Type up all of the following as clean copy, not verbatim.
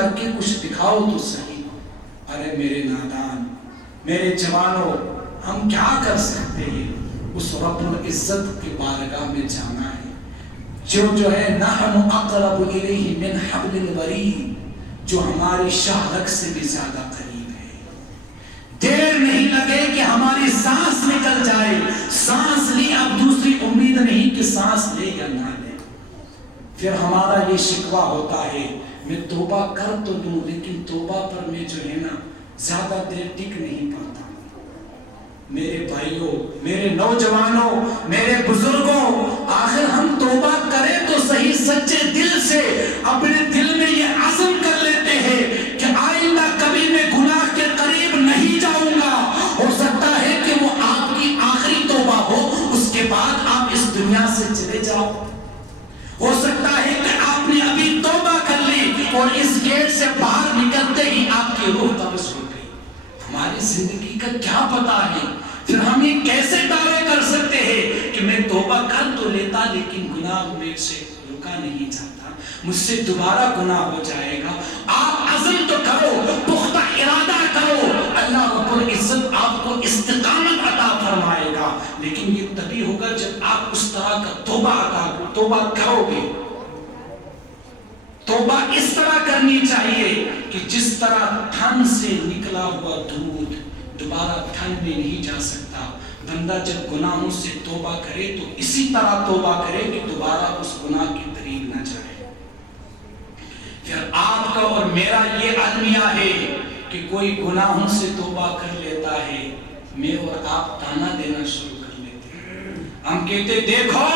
کر کے کچھ دکھاؤ تو صحیح. ارے میرے نادان، میرے جوانوں، ہم کیا کر سکتے ہیں؟ اس رب العزت کی بارگاہ میں جانا ہے جو ہے نحن اقرب الیہ من حبل الورید، جو ہماری شاہ رگ سے بھی زیادہ قریب ہے. دیر نہیں لگے کہ ہماری سانس نکل جائے. سانس لی، اب دوسری امید نہیں کہ سانس لے یا نہ لے. پھر ہمارا یہ شکوہ ہوتا ہے میں توبہ کر تو دوں لیکن توبہ پر میں جو ہے نا زیادہ دیر ٹک نہیں پاتا. میرے بھائیوں، میرے نوجوانوں، میرے بزرگوں، آخر ہم توبہ کریں تو صحیح سچے دل سے. اپنے دل میں یہ عزم کر لیتے ہیں کہ آئندہ کبھی میں گناہ کے قریب نہیں جاؤں گا. ہو سکتا ہے کہ وہ آپ کی آخری توبہ ہو، اس کے بعد آپ اس دنیا سے چلے جاؤ. ہو سکتا ہے کہ آپ نے ابھی توبہ کر لی اور اس گیٹ سے باہر نکلتے ہی آپ کی روح قبض ہو گئی. ہماری زندگی کا کیا پتا ہے؟ پھر ہم یہ کیسے دعوے کر سکتے ہیں کہ میں توبہ کر تو لیتا لیکن گناہ میرے سے رکا نہیں جاتا، مجھ سے دوبارہ گناہ ہو جائے گا. آپ عزم تو کرو، پختہ ارادہ کرو، اللہ رب العزت آپ کو استقامت عطا فرمائے گا. لیکن یہ تبھی ہوگا جب آپ اس طرح کا توبہ کرو گے. توبہ اس طرح کرنی چاہیے کہ جس طرح تھن سے نکلا ہوا دودھ دوبارہ تھن میں نہیں جا سکتا. بندہ جب گناہوں سے توبہ کرے تو اسی طرح توبہ کرے کہ دوبارہ اس گناہ کی قریب نہ جائے. پھر آپ کا اور میرا یہ المیہ ہے کہ کوئی گناہوں سے توبہ کر لیتا ہے، میں اور آپ تانا دینا شروع کر لیتے ہیں. ہم کہتے دیکھو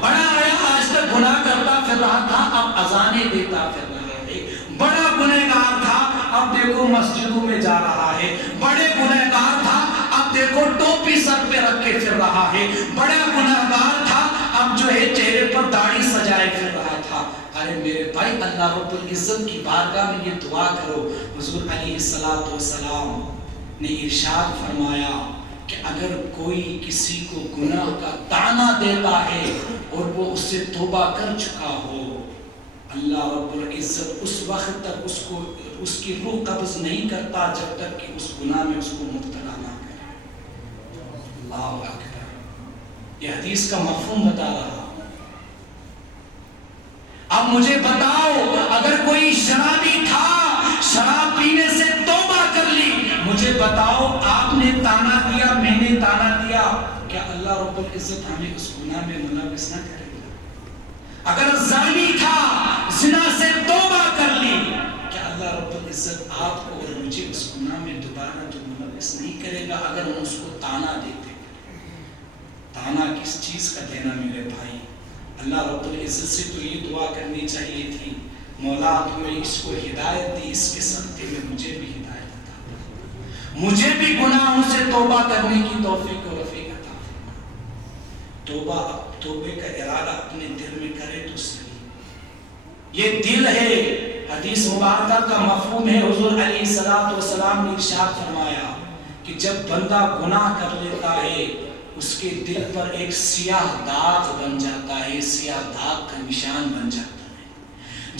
بڑا آیا، آج تک گناہ کرتا پھر رہا تھا، اب اذانیں دیتا پھر رہا ہے. بڑا گنہگار تھا، اب دیکھو مسجدوں میں جا رہا ہے. بڑے گنہگار تھا، اب دیکھو ٹوپی سر پہ رکھ کے پھر رہا ہے. بڑا گنہگار تھا، اب جو ہے چہرے پر داڑھی سجائے پھر رہا تھا. ارے میرے بھائی، اللہ رب العزت کی بارگاہ میں یہ دعا کرو. حضور علیہ السلام نے ارشاد فرمایا کہ اگر کوئی کسی کو گناہ کا طعنہ دیتا ہے اور وہ اس سے توبہ کر چکا ہو، اللہ رب العزت اس وقت تک اس کی روح قبض نہیں کرتا جب تک کہ اس گناہ میں اس کو مبتلا نہ کرے. اللہ اکبر. یہ حدیث کا مفہوم بتا رہا. اب مجھے بتاؤ، اگر کوئی شرابی تھا، شراب پینے سے توبہ کر لی، مجھے بتاؤ آپ نے تانا دیا، میں نے تانا دیا، کیا اللہ رب العزت ہمیں اس گناہ میں ملوث نہ کرے گا؟ اگر زانی تھا، زنا سے توبہ کر لی، کیا اللہ رب العزت آپ کو اور مجھے اس گناہ میں دوبارہ جو ملوث نہیں کرے گا اگر ہم اس کو تانا دیتے؟ تانا کس چیز کا دینا میرے بھائی؟ اللہ رب العزت سے تو یہ دعا کرنی چاہیے تھی، مولا تو نے اس کو ہدایت دی، اس کے صدقے میں مجھے بھی ہدایت عطا فرما، مجھے بھی گناہوں سے توبہ کرنے کی توفیق و رفیق عطا فرما. توبے کا ارادہ اپنے دل میں کرے تو صحیح. یہ دل ہے. حدیث مبارکہ کا مفہوم ہے، حضور علیہ السلام نے ارشاد فرمایا کہ جب بندہ گناہ کر لیتا ہے اس کے دل پر ایک سیاہ داغ بن جاتا ہے، سیاہ داغ کا نشان بن جاتا ہے.